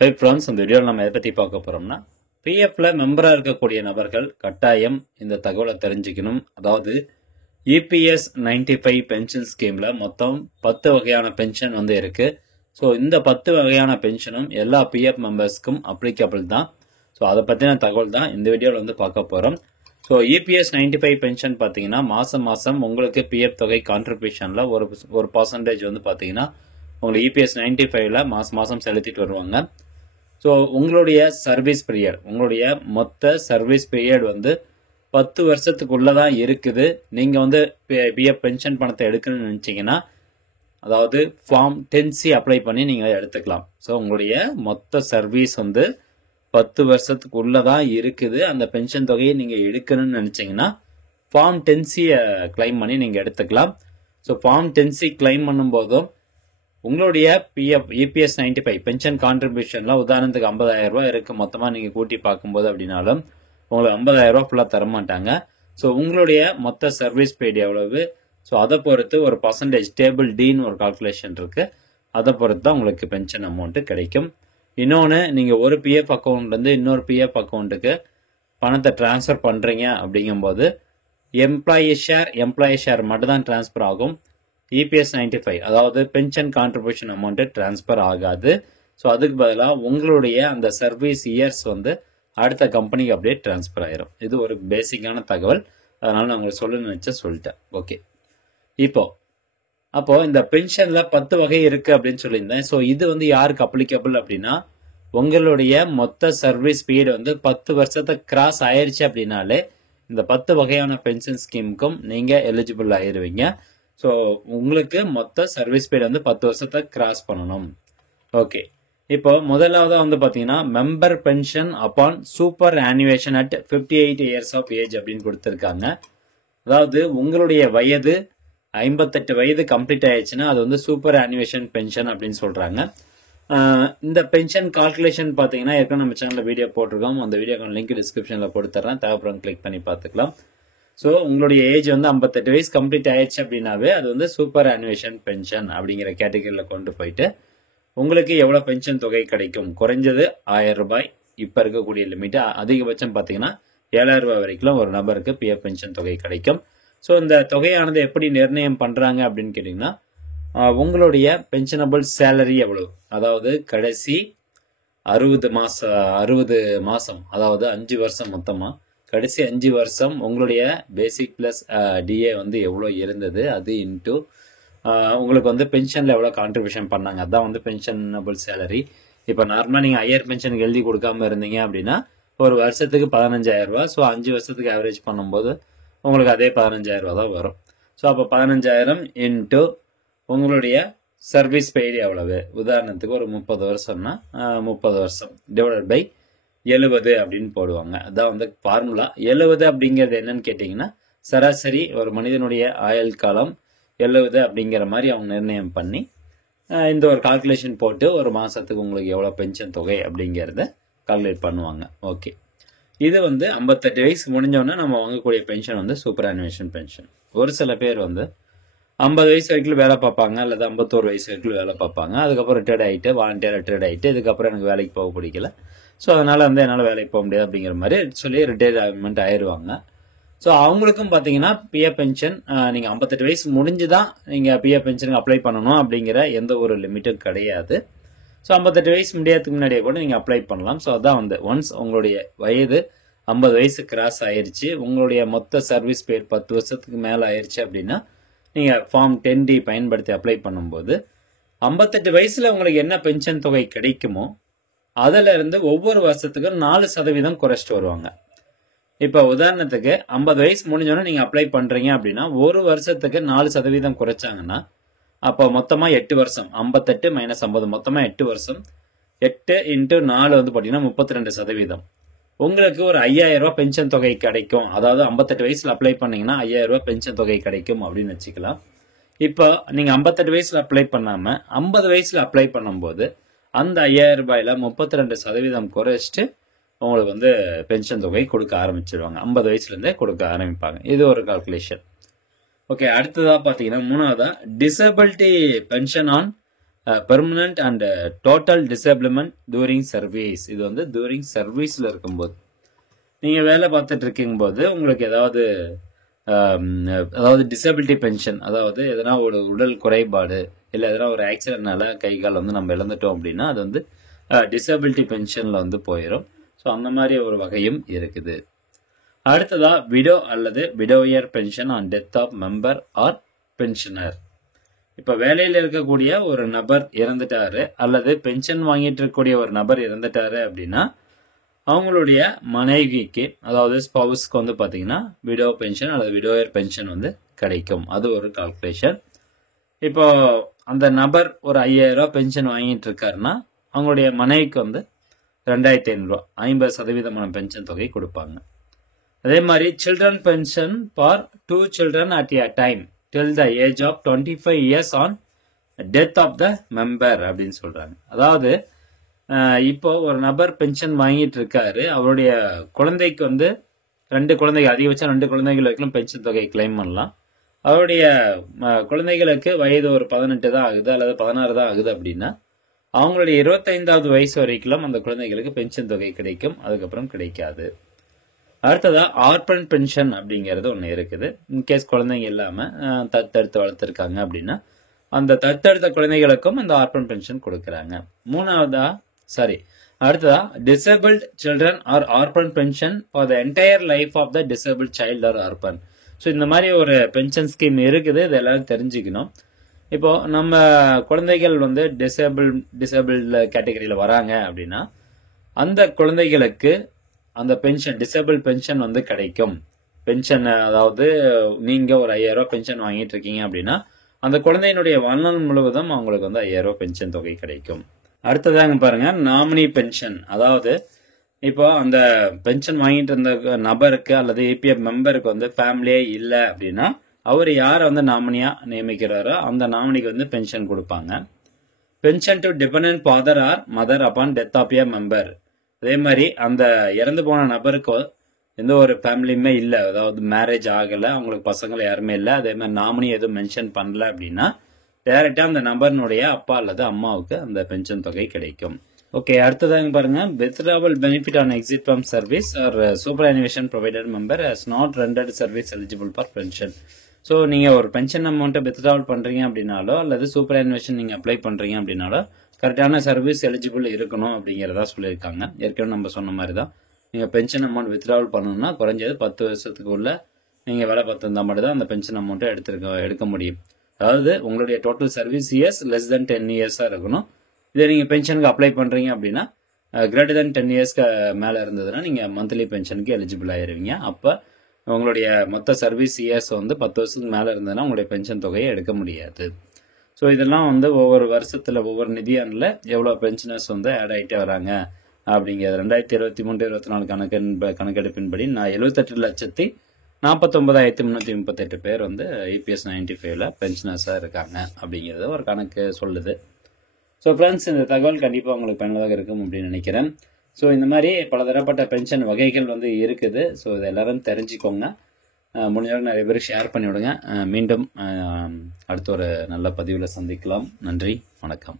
Hi friends, இந்த வீடியோவில் நம்ம எதை பற்றி பார்க்க போகிறோம்னா, பிஎஃப்ல மெம்பராக இருக்கக்கூடிய நபர்கள் கட்டாயம் இந்த தகவலை தெரிஞ்சுக்கணும். அதாவது இபிஎஸ் 95 பென்ஷன் ஸ்கீமில் மொத்தம் 10 வகையான பென்ஷன் வந்து இருக்குது. ஸோ இந்த 10 வகையான பென்ஷனும் எல்லா பிஎஃப் மெம்பர்ஸ்க்கும் அப்ளிகபிள் தான். ஸோ அதை பற்றின தகவல் தான் இந்த வீடியோவில் வந்து பார்க்க போகிறோம். ஸோ இபிஎஸ் 95 பென்ஷன் பார்த்தீங்கன்னா மாதம் உங்களுக்கு பிஎஃப் தொகை கான்ட்ரிபியூஷனில் ஒரு பர்சன்டேஜ் வந்து பார்த்தீங்கன்னா உங்களுக்கு இபிஎஸ் 95ல் மாதம் செலுத்திட்டு வருவாங்க. ஸோ உங்களுடைய சர்வீஸ் பீரியட், உங்களுடைய மொத்த சர்வீஸ் பீரியட் வந்து 10 வருஷத்துக்குள்ளே தான் இருக்குது. நீங்கள் வந்து பிஎஃப் பென்ஷன் பணத்தை எடுக்கணும்னு நினச்சிங்கன்னா, அதாவது ஃபார்ம் 10C அப்ளை பண்ணி நீங்கள் எடுத்துக்கலாம். ஸோ உங்களுடைய மொத்த சர்வீஸ் வந்து 10 வருஷத்துக்குள்ளே தான் இருக்குது. அந்த பென்ஷன் தொகையை நீங்கள் எடுக்கணும்னு நினச்சிங்கன்னா ஃபார்ம் 10C கிளைம் பண்ணி நீங்கள் எடுத்துக்கலாம். ஸோ ஃபார்ம் 10C கிளைம் பண்ணும்போதும் உங்களுடைய பிஎஃப் இபிஎஸ் 95 பென்ஷன் கான்ட்ரிபியூஷன்ல உதாரணத்துக்கு 50,000 ரூபாய் இருக்கு மொத்தமாக நீங்கள் கூட்டி பார்க்கும்போது அப்படின்னாலும் உங்களுக்கு 50,000 ரூபாய் ஃபுல்லாக தரமாட்டாங்க. ஸோ உங்களுடைய மொத்த சர்வீஸ் பெய்டு எவ்வளவு, ஸோ அதை பொறுத்து ஒரு பர்சன்டேஜ் டேபிள் டின்னு ஒரு கால்குலேஷன் இருக்கு. அதை பொறுத்து தான் உங்களுக்கு பென்ஷன் அமௌண்ட்டு கிடைக்கும். இன்னொன்று, நீங்கள் ஒரு பிஎஃப் அக்கௌண்ட்லேருந்து இன்னொரு பிஎஃப் அக்கௌண்ட்டுக்கு பணத்தை டிரான்ஸ்ஃபர் பண்ணுறீங்க அப்படிங்கும்போது எம்ப்ளாயி ஷேர் மட்டும் தான் டிரான்ஸ்ஃபர் ஆகும். இபிஎஸ் 95 அதாவது பென்ஷன் கான்ட்ரிபியூஷன் அமௌண்ட்டு டிரான்ஸ்ஃபர் ஆகாது. ஸோ அதுக்கு பதிலாக உங்களுடைய அந்த சர்வீஸ் இயர்ஸ் வந்து அடுத்த கம்பெனிக்கு அப்படியே டிரான்ஸ்ஃபர் ஆயிரும். இது ஒரு பேசிக்கான தகவல், அதனால நான் உங்களுக்கு சொல்ல நினைச்ச சொல்லிட்டேன். ஓகே, அப்போ இந்த பென்ஷன்ல 10 வகை இருக்கு அப்படின்னு சொல்லியிருந்தேன். ஸோ இது வந்து யாருக்கு அப்ளிகபிள் அப்படின்னா, உங்களுடைய மொத்த சர்வீஸ் பீரியட் வந்து 10 வருஷத்தை கிராஸ் ஆயிருச்சு அப்படின்னாலே இந்த 10 வகையான பென்ஷன் ஸ்கீமுக்கும் நீங்க எலிஜிபிள் ஆயிருவீங்க. ஸோ உங்களுக்கு மொத்த சர்வீஸ் பீரியட் வந்து 10 வருஷத்தை கிராஸ் பண்ணணும். ஓகே, இப்போ முதலாவதாக வந்து பார்த்தீங்கன்னா member pension upon superannuation at 58 years of age அப்படின்னு கொடுத்துருக்காங்க. அதாவது உங்களுடைய வயது 58 வயது கம்ப்ளீட் ஆயிடுச்சுன்னா அது வந்து சூப்பர் ஆனுவேஷன் பென்ஷன் அப்படின்னு சொல்றாங்க. இந்த பென்ஷன் கால்குலேஷன் பார்த்தீங்கன்னா ஏற்கனவே நம்ம சேனலில் வீடியோ போட்டிருக்கோம். அந்த வீடியோக்கான லிங்க் டிஸ்கிரிப்ஷனில் கொடுத்துட்றேன், தேவைப்படும் கிளிக் பண்ணி பார்த்துக்கலாம். ஸோ உங்களுடைய ஏஜ் வந்து 58 வயசு கம்ப்ளீட் ஆயிடுச்சு அப்படின்னாவே அது வந்து சூப்பர் ஆனுவேஷன் பென்ஷன் அப்படிங்கிற கேட்டகரியில் கொண்டு போயிட்டு உங்களுக்கு எவ்வளோ பென்ஷன் தொகை கிடைக்கும். குறைஞ்சது 1000 ரூபாய் இப்போ இருக்கக்கூடிய லிமிட், அதிகபட்சம் பார்த்தீங்கன்னா 7000 ரூபாய் வரைக்கும் ஒரு நபருக்கு பிஎஃப் பென்ஷன் தொகை கிடைக்கும். ஸோ இந்த தொகையானது எப்படி நிர்ணயம் பண்ணுறாங்க அப்படின்னு கேட்டிங்கன்னா, உங்களுடைய பென்ஷனபிள் சேலரி எவ்வளவு, அதாவது கடைசி 60 மாதம் அதாவது 5 வருஷம் மொத்தமாக கடைசி 5 வருஷம் உங்களுடைய பேசிக் பிளஸ் டிஏ வந்து எவ்வளோ இருந்தது, அது இன்ட்டு உங்களுக்கு வந்து பென்ஷனில் எவ்வளோ கான்ட்ரிபியூஷன் பண்ணாங்க, அதுதான் வந்து பென்ஷனபிள் சேலரி. இப்போ நார்மலாக நீங்கள் ஹையர் பென்ஷனுக்கு எழுதி கொடுக்காம இருந்தீங்க அப்படின்னா ஒரு வருஷத்துக்கு 15,000 ரூபா. ஸோ 5 வருஷத்துக்கு ஆவரேஜ் பண்ணும்போது உங்களுக்கு அதே 15,000 ரூபா தான் வரும். ஸோ அப்போ 15,000 இன்ட்டு உங்களுடைய சர்வீஸ் பெய்டு எவ்வளவு, உதாரணத்துக்கு ஒரு 30 வருஷம்னா 30 வருஷம் டிவைடட் பை 70 அப்படின்னு போடுவாங்க. அதான் வந்து ஃபார்முலா. 70 அப்படிங்கிறது என்னன்னு கேட்டிங்கன்னா, சராசரி ஒரு மனிதனுடைய ஆயுள் காலம் 70 அப்படிங்கிற மாதிரி அவங்க நிர்ணயம் பண்ணி இந்த ஒரு கால்குலேஷன் போட்டு ஒரு மாதத்துக்கு உங்களுக்கு எவ்வளோ பென்ஷன் தொகை அப்படிங்கிறத கால்குலேட் பண்ணுவாங்க. ஓகே, இது வந்து 58 வயசு முடிஞ்சோன்னா நம்ம வாங்கக்கூடிய பென்ஷன் வந்து சூப்பர் ஆனுவேஷன் பென்ஷன். ஒரு சில பேர் வந்து 50 வயசு வரைக்கும் வேலை பார்ப்பாங்க, அல்லது 51 வயசு வரைக்கும் வேலை பார்ப்பாங்க. அதுக்கப்புறம் ரிட்டையர்ட் ஆகிட்டு வாலண்டியர் ரிட்டையர்ட் ஆகிட்டு இதுக்கப்புறம் எனக்கு வேலைக்கு போக பிடிக்கல, ஸோ அதனால் வந்து என்னால் வேலைக்கு போக முடியாது அப்படிங்கிற மாதிரி சொல்லி ரிட்டையர்மெண்ட் ஆயிடுவாங்க. ஸோ அவங்களுக்கும் பார்த்தீங்கன்னா பிஎஃப் பென்ஷன் நீங்கள் 58 வயசு முடிஞ்சு தான் நீங்கள் பிஎஃப் பென்ஷனுக்கு அப்ளை பண்ணணும் அப்படிங்கிற எந்த ஒரு லிமிட்டும் கிடையாது. ஸோ 58 வயசு முடியாததுக்கு முன்னாடியே கூட நீங்கள் அப்ளை பண்ணலாம். ஸோ அதான் வந்து ஒன்ஸ் உங்களுடைய வயது 50 வயசு கிராஸ் ஆயிடுச்சு, உங்களுடைய மொத்த சர்வீஸ் பீரியட் 10 வருஷத்துக்கு மேலே ஆயிடுச்சு அப்படின்னா நீங்கள் ஃபார்ம் 10D பயன்படுத்தி அப்ளை பண்ணும்போது 58 வயசில் உங்களுக்கு என்ன பென்ஷன் தொகை கிடைக்குமோ அதில் இருந்து ஒவ்வொரு வருஷத்துக்கும் 4% குறைச்சிட்டு வருவாங்க. இப்போ உதாரணத்துக்கு 50 வயசு முடிஞ்சோன்னா நீங்கள் அப்ளை பண்ணுறீங்க அப்படின்னா ஒரு வருஷத்துக்கு 4% குறைச்சாங்கன்னா அப்போ மொத்தமாக 8 வருஷம், 58 - 50 மொத்தமாக 8 வருஷம், 8 × 4 வந்து பார்த்தீங்கன்னா 32%. உங்களுக்கு ஒரு 5,000 ரூபாய் பென்ஷன் தொகை கிடைக்கும். அதாவது 58 வயசில் அப்ளை பண்ணீங்கன்னா 5,000 ரூபாய் பென்ஷன் தொகை கிடைக்கும் அப்படின்னு வச்சுக்கலாம். இப்போ நீங்கள் 58 வயசில் அப்ளை பண்ணாமல் 50 வயசில் அப்ளை பண்ணும்போது அந்த 5,000 ரூபாயில் 32% குறைச்சிட்டு உங்களுக்கு வந்து பென்ஷன் தொகை கொடுக்க ஆரம்பிச்சிருவாங்க. 50 வயசுலேருந்தே கொடுக்க ஆரம்பிப்பாங்க. இது ஒரு கால்குலேஷன். ஓகே, அடுத்ததாக பார்த்தீங்கன்னா மூணாவதாக disability pension on permanent and total disablement during service. இது வந்து டூரிங் சர்வீஸில் இருக்கும்போது நீங்கள் வேலை பார்த்துட்டு இருக்கும்போது உங்களுக்கு அதாவது டிசபிலிட்டி பென்ஷன், அதாவது எதனா ஒரு உடல் குறைபாடு இல்லை எதனா ஒரு ஆக்சிடென்ட்னால கை கால் வந்து நம்ம இழந்துட்டோம் அப்படின்னா அது வந்து டிசபிலிட்டி பென்ஷனில் வந்து போயிடும். ஸோ அந்த மாதிரி ஒரு வகையும் இருக்குது. அடுத்ததா விடோ அல்லது widower pension on death of member or pensioner. இப்போ வேலையில் இருக்கக்கூடிய ஒரு நபர் இறந்துட்டாரு அல்லது பென்ஷன் வாங்கிட்டு இருக்கக்கூடிய ஒரு நபர் இறந்துட்டாரு அப்படின்னா அவங்களுடைய மனைவிக்கு, அதாவது ஸ்பவுஸ்க்கு வந்து பார்த்தீங்கன்னா விடோ பென்ஷன் அல்லது விடோயர் பென்ஷன் வந்து கிடைக்கும். அது ஒரு கால்குலேஷன். இப்போ அந்த நபர் ஒரு 5000 ரூபா பென்ஷன் வாங்கிட்டு இருக்காருன்னா அவங்களுடைய மனைவிக்கு வந்து 2500 50% பென்ஷன் தொகை கொடுப்பாங்க. அதே மாதிரி children pension for 2 children at a time till the age of 25 years on death of the member அப்படின்னு சொல்றாங்க. அதாவது இப்போ ஒரு நபர் பென்ஷன் வாங்கிட்டு இருக்காரு, அவருடைய குழந்தைக்கு வந்து 2 குழந்தைகள், அதிகபட்சம் 2 குழந்தைகள் வரைக்கும் பென்ஷன் தொகை கிளைம் பண்ணலாம். அவருடைய குழந்தைகளுக்கு வயது ஒரு 18 தான் ஆகுது அல்லது 16 தான் ஆகுது அப்படின்னா அவங்களுடைய 25வது வயசு வரைக்கும் அந்த குழந்தைகளுக்கு பென்ஷன் தொகை கிடைக்கும், அதுக்கப்புறம் கிடைக்காது. அடுத்ததா ஆர்பன் பென்ஷன் அப்படிங்கிறது ஒன்று இருக்குது. இன்கேஸ் குழந்தைங்க இல்லாமல் தத்தெடுத்து வளர்த்துருக்காங்க அப்படின்னா அந்த தத்தெடுத்த குழந்தைகளுக்கும் அந்த ஆர்பன் பென்ஷன் கொடுக்குறாங்க. அடுத்ததா disabled children or orphan pension for the entire life of the disabled child or orphan. So இந்த மாதிரி ஒரு பென்ஷன் ஸ்கீம் இருக்குது, இது எல்லாரும் தெரிஞ்சுக்கணும். இப்போ நம்ம குழந்தைகள் வந்து டிசேபிள்டு கேட்டகரியில் வராங்க அப்படின்னா அந்த குழந்தைகளுக்கு அந்த பென்ஷன் டிசேபிள் பென்ஷன் வந்து கிடைக்கும். பென்ஷன் அதாவது நீங்க ஒரு 5000 ரூபா பென்ஷன் வாங்கிட்டு இருக்கீங்க அப்படின்னா அந்த குழந்தையினுடைய வாழ்நாள் முழுவதும் அவங்களுக்கு வந்து 5000 ரூபா பென்ஷன் தொகை கிடைக்கும். அடுத்ததாங்க பாருங்க நாமினி பென்ஷன். அதாவது இப்போ அந்த பென்ஷன் வாங்கிட்டு இருந்த நபருக்கு அல்லது ஏபிஎஃப் மெம்பருக்கு வந்து ஃபேமிலியே இல்லை அப்படின்னா அவர் யாரை வந்து நாமினியா நியமிக்கிறாரோ அந்த நாமினிக்கு வந்து பென்ஷன் கொடுப்பாங்க. Pension to dependent father or mother upon death of a member. அதே மாதிரி அந்த இறந்து போன நபருக்கு எந்த ஒரு ஃபேமிலியுமே இல்லை, அதாவது மேரேஜ் ஆகலை, அவங்களுக்கு பசங்களை யாருமே இல்லை, அதே மாதிரி நாமினி எதுவும் மென்ஷன் பண்ணல அப்படின்னா டைரக்டாக அந்த நபர்னுடைய அப்பா அல்லது அம்மாவுக்கு அந்த பென்ஷன் தொகை கிடைக்கும். ஓகே, அடுத்ததாங்க பாருங்க withdrawal benefit on exit from service or superannuation provided member has not rendered service eligible for pension. So நீங்கள் ஒரு பென்ஷன் அமௌண்ட்டை வித்ட்ராவல் பண்ணுறீங்க அப்படின்னாலோ அல்லது சூப்பர் அனிவேஷன் நீங்கள் அப்ளை பண்ணுறீங்க அப்படின்னாலோ கரெக்டான சர்வீஸ் எலிஜிபிள் இருக்கணும் அப்படிங்கிறதா சொல்லியிருக்காங்க. ஏற்கனவே நம்ம சொன்ன மாதிரி தான் நீங்கள் பென்ஷன் அமௌண்ட் வித்ட்ராவல் பண்ணணும்னா குறைஞ்சது 10 வருஷத்துக்குள்ள நீங்கள் வேலை பார்த்துருந்தா மட்டும் தான் அந்த பென்ஷன் அமௌண்ட்டை எடுக்க முடியும். அதாவது உங்களுடைய total service years less than 10 இயர்ஸாக இருக்கணும். இதை நீங்கள் பென்ஷனுக்கு அப்ளை பண்ணுறீங்க அப்படின்னா கிரேட்டர் தென் 10 இயர்ஸ்க்கு மேலே இருந்ததுன்னா நீங்கள் மந்த்லி பென்ஷனுக்கு எலிஜிபிள் ஆயிருவீங்க. அப்போ உங்களுடைய மொத்த சர்வீஸ் இயர்ஸ் வந்து 10 வருஷத்துக்கு மேலே இருந்ததுன்னா உங்களுடைய பென்ஷன் தொகையை எடுக்க முடியாது. ஸோ இதெல்லாம் வந்து ஒவ்வொரு வருஷத்தில் ஒவ்வொரு நிதியாண்டில் எவ்வளோ பென்ஷனர்ஸ் வந்து ஆட் ஆகிட்டே வராங்க அப்படிங்கிறது 2023-24 கணக்கெடுப்பின்படி 78,49,338 பேர் வந்து EPS 95ல பென்ஷனர்ஸாக இருக்காங்க அப்படிங்கிறது ஒரு கணக்கு சொல்லுது. ஸோ ஃப்ரெண்ட்ஸ், இந்த தகவல் கண்டிப்பாக உங்களுக்கு பயனுள்ளதாக இருக்கும் அப்படின்னு நினைக்கிறேன். ஸோ இந்த மாதிரி பலதரப்பட்ட பென்ஷன் வகைகள் வந்து இருக்குது. ஸோ இதை எல்லாரும் தெரிஞ்சுக்கோங்க. முடிஞ்சவங்க நிறைய பேருக்கு ஷேர் பண்ணி விடுங்க. மீண்டும் அடுத்த ஒரு நல்ல பதிவில் சந்திக்கலாம். நன்றி, வணக்கம்.